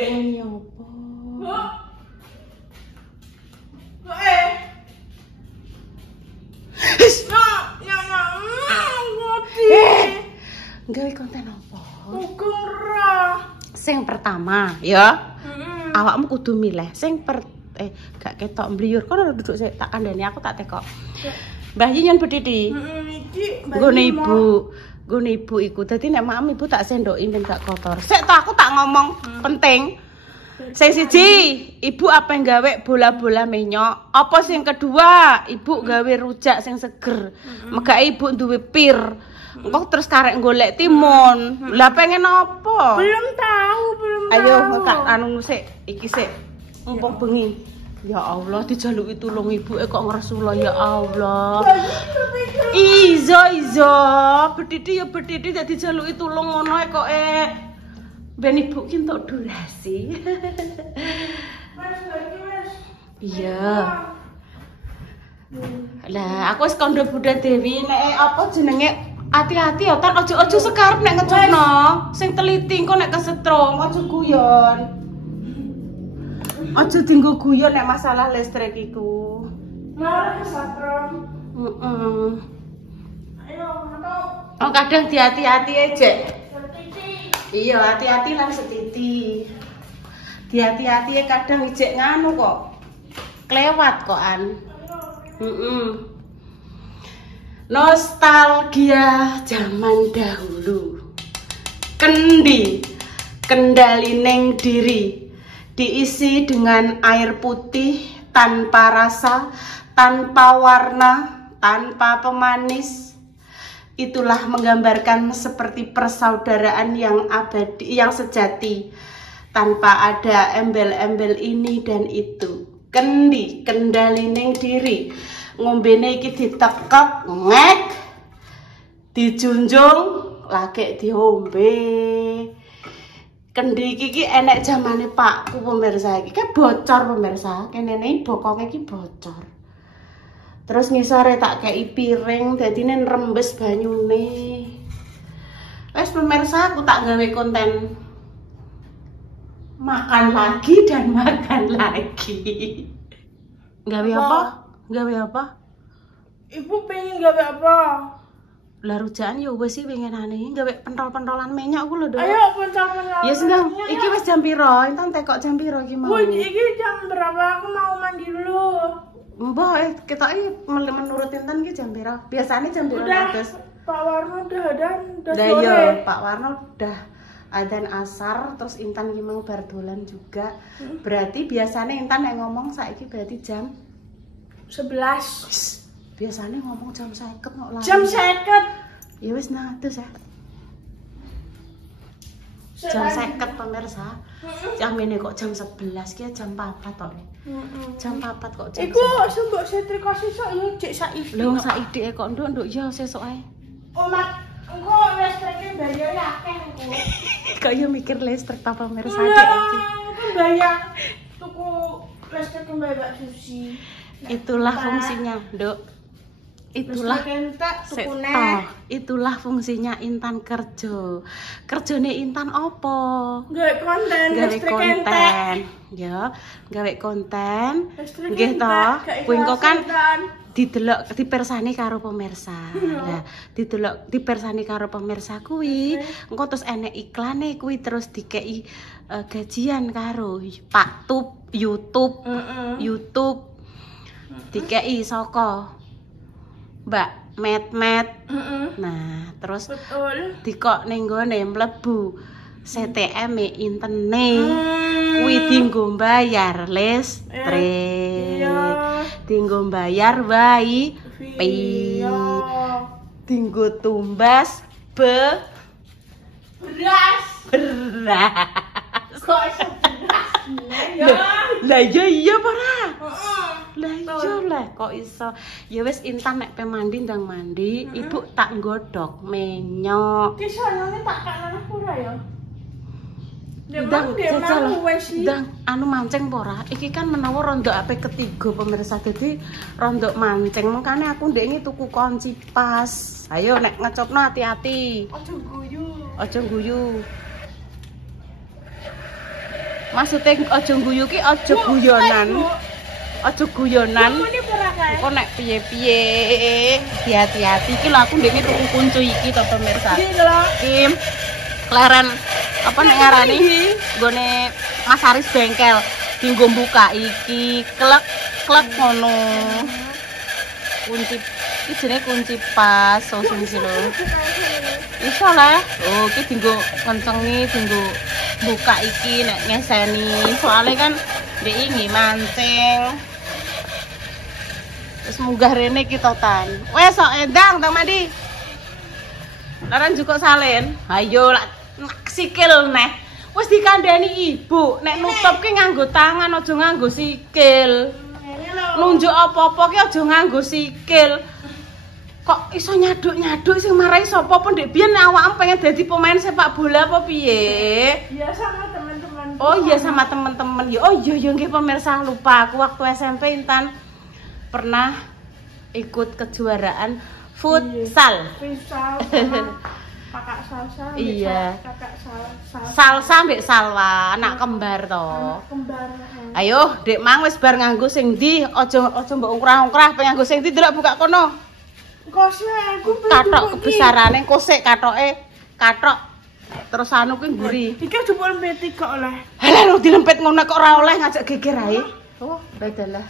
Ini apa? Gawe konten apa? Sing pertama, ya. Awakmu kudu milih sing gak ketok mbliyur. Kono duduk sik tak kandhani aku tak tekok. Mbah Yin bedhiti. Nggone ibu iku. Dadi nek maem ibu tak sendoki ben gak kotor. Sik to aku tak ngomong penting. Sing siji, ibu apa yang gawe bola-bola menyok. Apa sing kedua, ibu gawe rujak sing seger. Megake ibu duwe pir. Engko terus karek golek timun. Lah pengen apa? Belum tahu. Ayo tak anu sik, iki sik. Mumpung bengi. Ya Allah, dijaluki tulung ibu kok ngresula ya Allah. Izo. Bedhiti ya bedhiti dadi jaluki tulung ngono kok ben ibu ki entuk durasi. Iya. Lah, aku wis kandha Budha Dewi nek apa jenenge hati-hati ya, Tan ojo sekarep nek ngecupno. Sing teliti engko nek kesetrum, ojo guyon. Ojo dinggo guyon nek masalah listrik iku. Malah kesetrum. Ayo, metu. Oh, kadang hati-hati aja. Iya, hati-hati lan setiti. Hati-hati kadang ijek nganu kok. Kelewat kokan. Nostalgia zaman dahulu. Kendali neng diri. Diisi dengan air putih tanpa rasa, tanpa warna, tanpa pemanis. Itulah menggambarkan seperti persaudaraan yang abadi, yang sejati, tanpa ada embel-embel ini dan itu. Kendali neng diri. Ngombene iki ditekek, ngek, dijunjung, lagi diombe. Kendi iki enek zamane Pakku pemirsa iki. Kan bocor pemirsa, kenene bokonge iki bocor. Terus ngisore tak kei piring, dadine rembes banyune. Wes pemirsa, aku tak gawe konten makan lagi dan makan lagi. Gawe apa? Gawe apa? Ibu pengen gawe apa? Lah rujakan ya wis sih pengenane gawe pentol-pentolan minyak ku lho, Dok. Ayo pentol-pentolan. Ya seneng. Iki wis jam piro? Entar tekok jam piro iki mau? Iki jam berapa? Aku mau mandi dulu. Mbah, ketoke menurut Intan iki jam piro? Biasanya jam piro? Udah, Pak Warno udah sore. Iya, Pak Warno udah adzan asar, terus Intan iki mau bar dolan juga. Berarti biasanya Intan yang ngomong saiki berarti jam 11. Biasanya ngomong jam 50 kok lali. Jam 50. Ya wis nah, terus ya. Jam 50 pemirsa. Jam ini kok jam 11 ki jam 4 tok. Jam 4 kok jam. Iku sembok setrika sesuk yo cek saiki. Lho saiki kok nduk ya sesuk ae. Omat engko listrike bayare akeh engko. Kok yo mikir listrik ta pemirsa iki. Engko bayar tuku listrik kembali Mbak Susi. Itulah fungsinya, Nduk. Itulah fungsinya Intan kerja. Kerjane Intan opo? Gawe konten. Ya, gawe konten. Nggih to. Kuwi engko kan didelok dipersani karo pemirsa. Lah, dipersani karo pemirsa kuwi, engko terus enek iklane kuwi terus dikei gajian karo Pak YouTube. Dikei saka Mbak Met. Nah, terus dikok ning nggone mlebu CTM intene. Kuwi dienggo bayar listrik. Dienggo bayar WiFi. Dienggo tumbas beras. Kok iso beras? Lah iya para. Lah iya lah kok iso. Ya wis Intan nek pe mandi ndang mandi, ibu tak nggodhog menyok. Ki sanane tak kanane ora ya? Ndang anu mancing ora? Iki kan menawa rondok ape ketiga pemirsa dadi rondok mancing. Mengkane aku ndek iki tuku kunci pas. Ayo nek ngecopno hati-hati. Aja guyu. Aja guyu. Maksudnya aja guyu ki aja guyonan. Aja guyonan. Kok nek piye-piye hati-hati iki lho aku ndekne tuku kuncu iki to pemirsa. Iki leren apa nek ngarani nggone Mas Aris bengkel dinggo buka iki klek ngono. Kunci iki jenenge kunci pas sing iki lho. Iso lah. Oh, iki dinggo kencengi dinggo buka iki nek ngeseni. Soale kan ndek iki mancing. Wis munggah rene iki totan. Wes sok endang Tang Mandi. Laran juga salin. Ayo lak sikil neh. Wis dikandani ibu, nek nutup ki nganggo tangan aja nganggo sikil. Nunjuk apa-apa ki aja nganggo sikil. Kok iso nyaduk-nyaduk sing marahi sapa pun ndek biyen awakmu pengen dadi pemain sepak bola apa piye? Iya sama teman-teman. Oh iya sama teman-teman. Ya oh iya nggih pemirsa lupa aku waktu SMP Intan pernah ikut kejuaraan futsal. Futsal sama kakak salsa. Iya. Kakak salsa. Salsa mbek Salwa, anak kembar to. Anak kembar. Ayo, Dek Mang wis bar nganggo sing ndi? Aja mbok ungkrah-ungkrah pengen nganggo sing ndi delok buka kono. Kosne aku Katok kebesarane kosek katoke katok. Terus anu kuwi mburi. Iki jebul MP3 oleh. Halah lu dilempet ngono kok ora oleh ngajak geger ae. Oh, bedalah.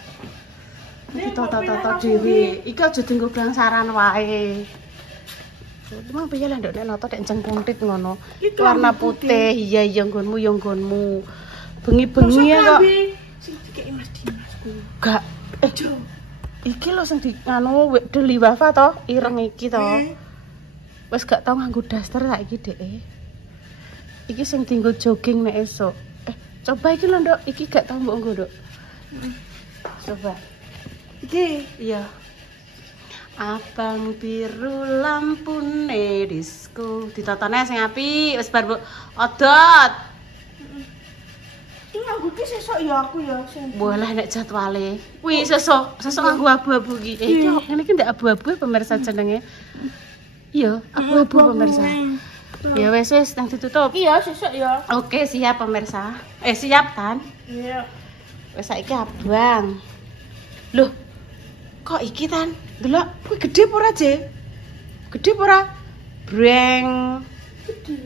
Iki toto-toto dhewe. Iki aja dienggo gangsaran wae. Emang piye lah ndek noto nek enceng puntit ngono. Warna putih. Iya iya nggonmu ya nggonmu. Bengi-bengi kok. Sing dikeki Mas Dimas ku. Gak. Iki lho sing di anu Deli Wafa to, ireng iki to. Wis gak tau nganggo daster saiki Dek. Iki sing dienggo jogging nek esuk. Coba iki lho, Nduk. Iki gak tau mbok nggo, Nduk. Coba. Iki iya. Abang biru lampune disco. Ditotone sing apik, wis bar odot. Iki nganggo iki sesuk ya aku ya sing. Boleh nek jadwale. Kuwi sesuk nganggo abu-abu iki. Iki ngene iki ndak abu-abu pemirsa jenenge. Iya, abu-abu pemirsa. Ya wis nang ditutup. Iya sesuk ya. Oke, siap pemirsa. Siap Tan? Iya. Wis saiki abang. Loh, kok iki Tan? Delok, kuwi gedhe apa ora, Je? Gedhe apa ora? Breng. Gedhe.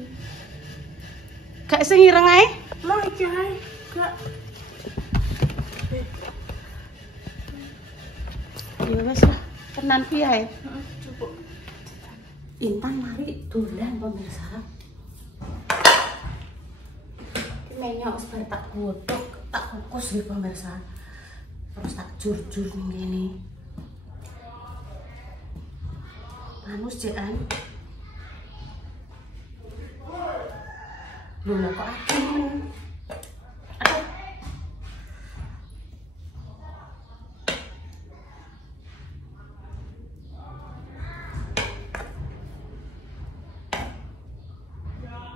Gak sing ireng ae? Lah iki ae. Gak. Ya wis lah, tenan piye ae. Cukup. Intan mari dolan pemirsa. Iki menyok wis bar tak godhog, tak kukus nggih pemirsa. Terus tak jur-jur ning kene. Manus jekan. Lho kok asin. Aduh.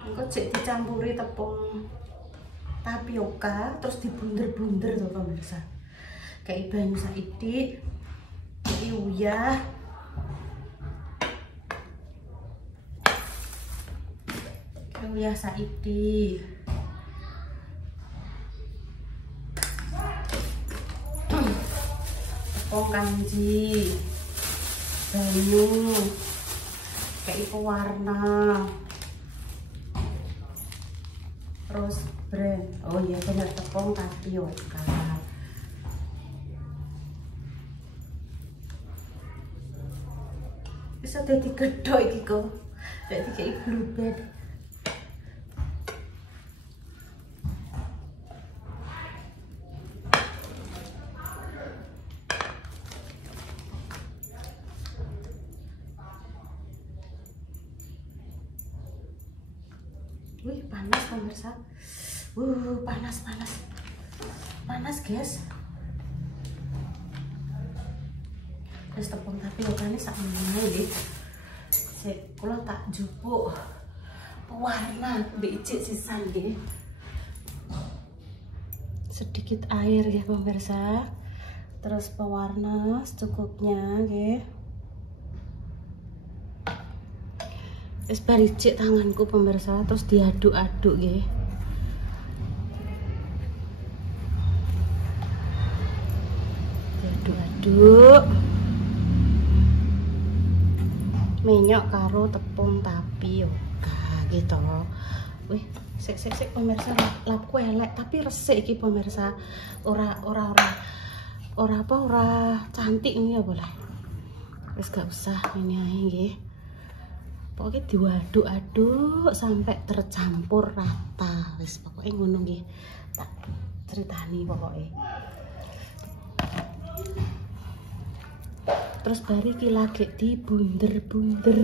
Engko jek dicampuri tepung tapioka terus dibunder-bunder to pemirsa. Kayak banyu saithik. Iki uyah. Uyah saithik. Tepung kanji. Banyu. Kayak pewarna. Terus brand. Oh iya bener tepung tapioka. Bisa dadi gedhok iki kok. Dadi kayak blue band. Wih panas pemirsa. Panas guys. Terus tepung tapiokane sak meneh nggih. Sik kula tak njupuk pewarna mbek icik sisan nggih. Sedikit air ya pemirsa. Terus pewarna secukupnya nggih. Wis bar icik tanganku pemirsa terus diaduk-aduk nggih. aduk minyak karo tepung tapioka gitu. Wih, sik pemirsa, lapku elek tapi resik iki pemirsa. Ora cantik ini ya boleh. Wis gak usah ini ae nggih. Pokoknya diaduk-aduk sampai tercampur rata. Wis pokoknya ngono nggih. Tak ceritani pokoknya. Terus bari iki lagi dibunder-bunder.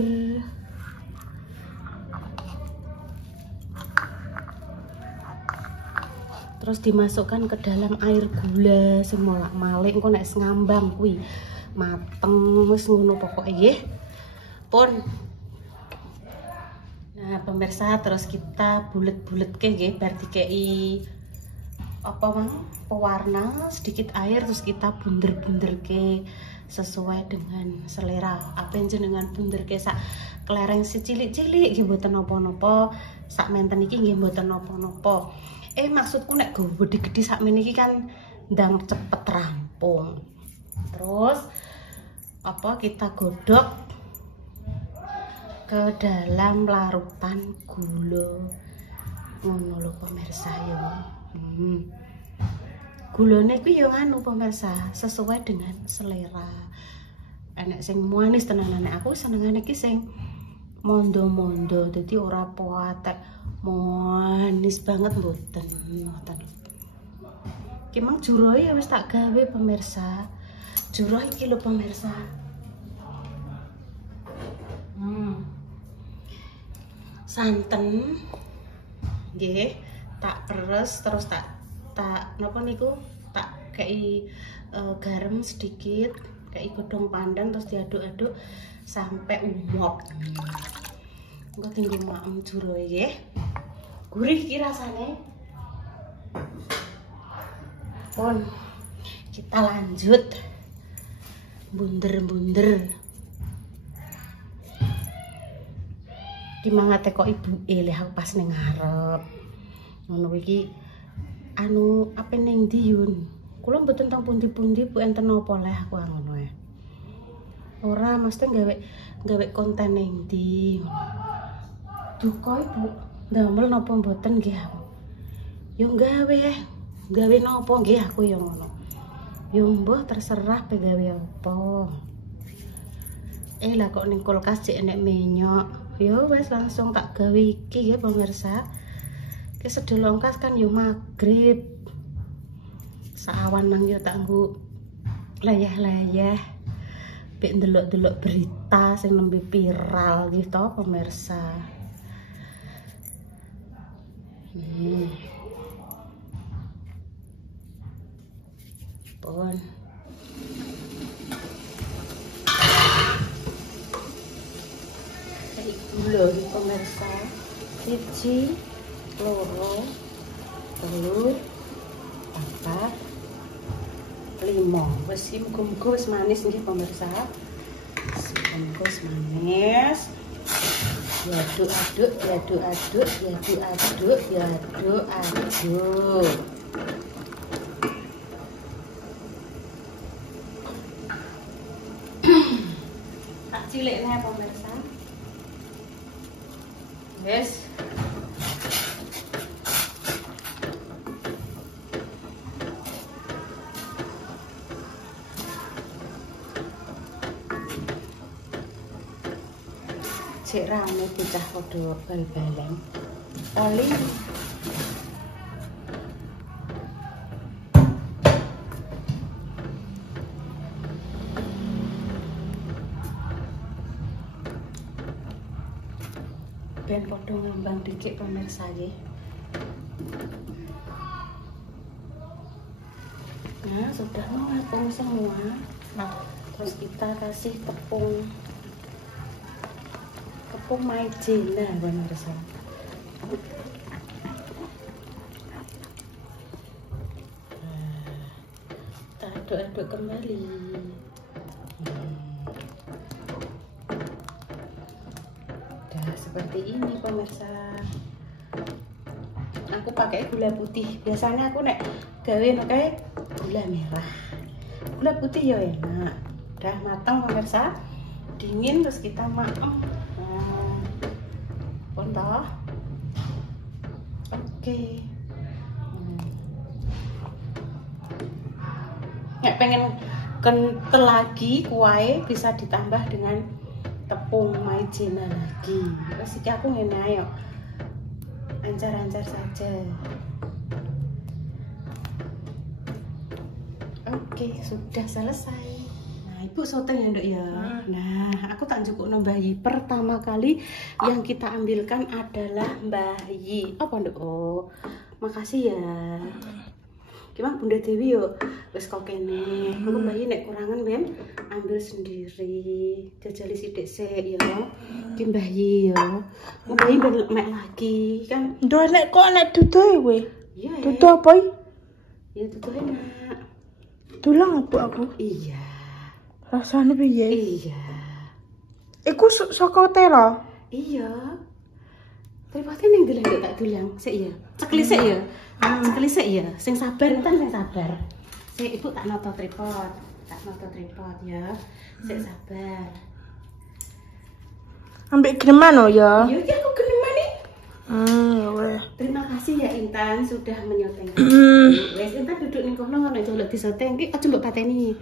Terus dimasukkan ke dalam air gula semolak malik engko nek ngambang kuwi mateng wis ngono pokoke nggih. Pun. Nah, pemirsa terus kita bulet-buletke nggih bar dikei apa mang pewarna sedikit air terus kita bunder-bunderke sesuai dengan selera. Apa jenengan bunderke sak kelereng cilik-cilik nggih mboten napa-napa, sak menten iki nggih mboten napa-napa. Maksudku nek gede-gede sakmene iki kan ndang cepet rampung. Terus apa kita godok ke dalam larutan gula. Ngono lho pemirsa yo. Gulane kuwi yo anu pemirsa, sesuai dengan selera. Enek sing manis tenanan, aku senengane iki sing mondo-mondo, dadi ora poatek manis banget mboten. Ki mang juroe ya wis tak gawe pemirsa. Juroe iki lho pemirsa. Santen nggih, tak peres terus tak napa niku tak kei garam sedikit, kei godhong pandang terus diaduk-aduk sampai umop. Engko tinggi maem juroe nggih. Gurih iki rasane. Pun kita lanjut bunder-bunder. Dimangate kok ibuke leh aku pas ning ngarep. Ngono iki anu apa ning ndi yun? Kula mboten teng pundi-pundi Bu enten apa leh aku ngono ae. Ora mesti gawe konten ning ndi. Duka Ibu, ndamel napa mboten nggih aku. Yo gawe napa nggih aku yo ngono. Yo mbah terserah pe gawe apa. Lah kok ning kulkas cek enek minyak. Yo wes langsung tak gawe iki ya pemirsa. Ki sedelongkas kan yo magrib. Saawan nang yo tak nggo layah-layah. Pek ndelok-ndelok berita sing nembe viral gitu pemirsa. Pun gula di pemirsa, 1, 2, 3, 4, 5. Wis muga-muga wis manis nggih pemirsa. Muga wis manis. Diaduk-aduk. Tak ciliknya pemirsa. Yes. Cek rame bocah padha bal-balan. Oli ben padha ngambang dikit pemirsa nggih. Nah, sudah mengapung semua. Nah, terus kita kasih tepung maizena pemirsa. Kita aduk-aduk kembali. Seperti ini pemirsa. Aku pakai gula putih. Biasanya aku nek gawe pakai gula merah. gula putih ya enak. Udah matang pemirsa. Dingin terus kita maem. Nah. Pontoh. Oke. Nek pengen kental lagi kuahnya bisa ditambah dengan tepung maizena lagi. Terus iki aku ngene ayo. Ancar-ancar saja. Oke, sudah selesai. Nah, Ibu sote ya, Nduk ya. Nah, aku tak cukup bayi. Pertama kali yang kita ambilkan adalah bayi. Apa, Nduk? Oh, makasih ya. Gimana Bunda Dewi yo? Wes kok kene. Aku bayi nek kurangan ben ambil sendiri. Jajali sithik sik ya. Ki bayi yo. Bayi ben mek lagi kan. Duh nek kok nek dudu kowe. Iya. Dudu apa iki? Ya dudu enak. Tulang aku. Iya. Rasane piye? Iya. Iku saka tera. Iya. Tripodnya ning deleng tak dulang sik ya. Cekli sik ya. Cekli sik ya. Sing sabar kan sing sabar. Sik Ibu tak noto tripod. Tak noto tripod ya. Sik sabar. Ambek geneman oh ya. Iya iki aku geneman nih. Ya weh. Terima kasih ya Intan sudah menyoteng. Wes Intan duduk ning kono ngono njaluk disoteng iki aja mbok pateni.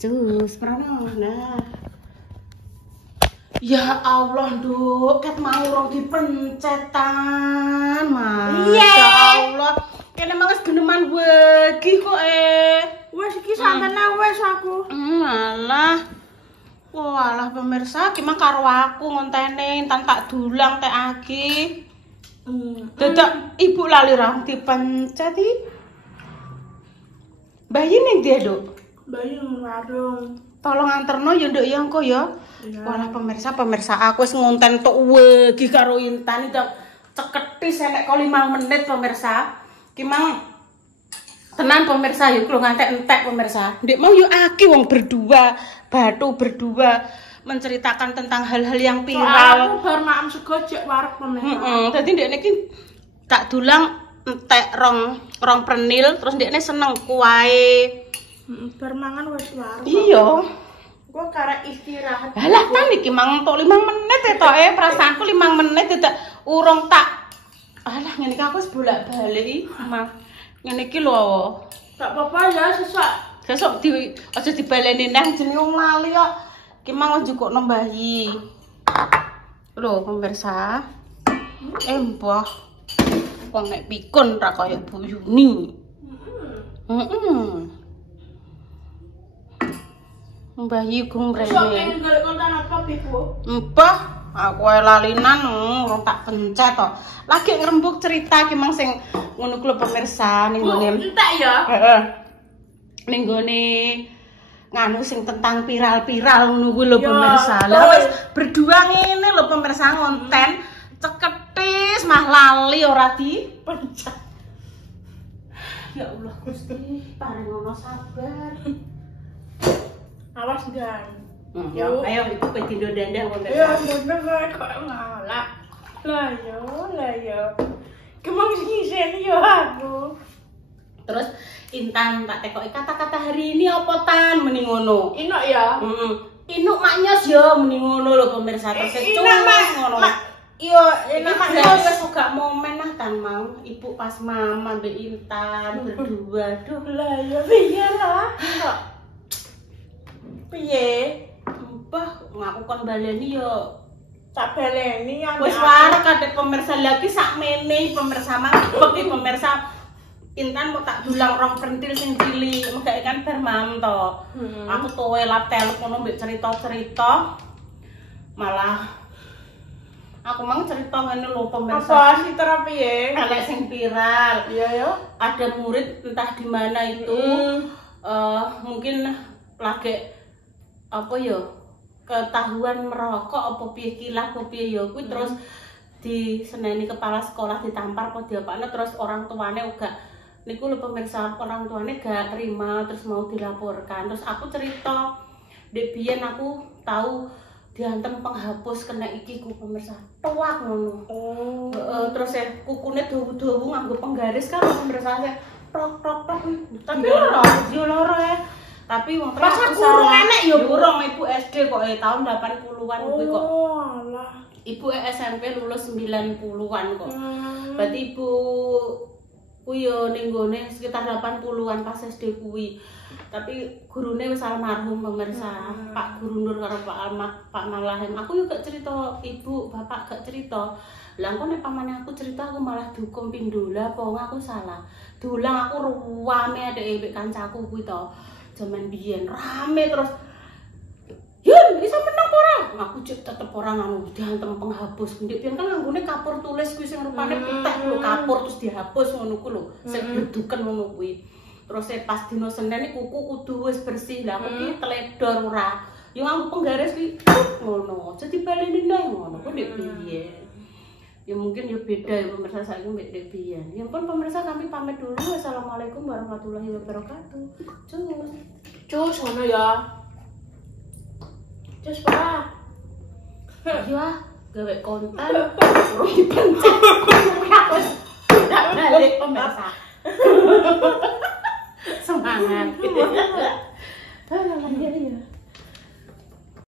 Cus, prano. Nah. Ya Allah, Nduk, ket mau rong dipencetan, Masya Allah. Kene manges geneman wegi kok Wes iki santen wes aku. Alah. Walah pemirsa, ki mah karo aku ngontene Intan tak dulang teh agi. Dadak Ibu lali rong dipencet iki. Bayi ning ndi, Nduk? Bayi warung. Tolong anterno ya Nduk ya engko ya. Walah pemirsa aku wis ngonten tok wegi karo Intan iki ceketis enek kok 5 menit pemirsa. Ki mang tenan pemirsa yuk lho ngantek-entek pemirsa. Ndek mau yuk aki wong berdua, batu berdua menceritakan tentang hal-hal yang viral. Aku bar maem sego jek wareg pemirsa. Dadi ndek niki tak dulang entek rong prenil terus ndekne seneng kuahe. Bar mangan wis wareg. Iya. Gua karek istirahat. Halah kan iki mang tok 5 menit etoke perasaanku 5 menit dadak urung tak. Alah ngene iki aku wis bolak-balik iki, Mang. Ngene iki lho. Tak apa-apa ya Sesuk aja dibaleni nang jenenge wong lali kok. Ki mang njukukno bayi. Lho pemirsa. Mbah. Wong nek pikun ra kaya Bu Yuni. Bayi gung mrene. Sok pengen golek konten apa Bibu? Mbah, aku ae lalinan urung tak pencet to. Lagi ngrembug cerita ki mang sing ngono ku lho pemirsa ning gone. Entek ya. Heeh. Ning gone nganu sing tentang viral-viral ngono ku lho pemirsa. Lah wis berdua ngene lho pemirsa ngonten ceketis mah lali ora dipencet. Ya Allah Gusti, paringono sabar. Awas gan. Yo, ayo Ibu pe tidur dandang Ya bener kok ngalak. Lah yo. Kemang ngisen yo aku. Terus Intan tak tekoki kata-kata hari ini apa tan meni ngono. Inok ya. Inuk maknyos yo meni ngono lho pemirsa terus ngono. Yo Ini enak maknyos wis gak momen ah kan mau Ibu pas mama mbek Intan berdua. Duh lah yo piye lah. Piye? Mbah ngaku kon baleni yo Tak baleni yang wis warek kadek pemirsa lagi sakmene pemirsa mang beki pemirsa Intan mau tak dulang rong pentil sing cilik megake kan bar mam to. Aku tuwe lap telepon mbek cerita-cerita malah aku mang cerita ngene lho pemirsa. Apa sih terapi ya? Elek sing viral. Iya yo. Ada murid entah di mana itu mungkin lagi apa ya ketahuan merokok apa piye kilah apa piye ya kuwi terus diseneni kepala sekolah ditampar apa diapakne terus orang tuane uga niku lho pemirsa orang tuane gak terima terus mau dilaporkan terus aku cerita dek biyen aku tahu diantem penghapus kena iki ku pemirsa tuak ngono. Terus kukune dawu-dawu nganggo penggaris kan pemirsa tok tok tok tapi loro ya. Tapi wong pas aku urung enek ya urung ibu SD kok tahun 80-an kuwi kok. Oh alah. Ibu SMP lulus 90-an kok. Berarti ibu kuwi yo ning gone sekitar 80-an pas SD kuwi. Tapi gurune wis almarhum pemirsa. Pak Guru Nur karo Pak Malahim. Aku yo gak cerita ibu, bapak gak cerita. Lah kok nek pamane aku cerita aku malah dukung pindola apa aku salah. Dulang aku ruwame adeke mbek kancaku kuwi to. Jaman biyen rame terus Yun, bisa menang ora? Aku cek tetep ora nganu diantem penghapus. Ndek pian kan nganggone kapur tulis kuwi sing rupane putih lho, kapur terus dihapus ngono ku lho. Sing bleduken ngono kuwi. Terus pas dino Senin kuku kudu wis bersih. Lah aku ki teledor ora. Yo nganggo penggaris ki ngono. Jadi baleni nang ngono ku ndek piye. Ya mungkin ya beda ya pemirsa saiki mbek ndek biyen. Ya pun pemirsa kami pamit dulu. Wassalamualaikum warahmatullahi wabarakatuh. Cus ngono ya. Cus Pak. Ya, gawe konten urung dipencet. Aku ndak balik pemirsa. Semangat.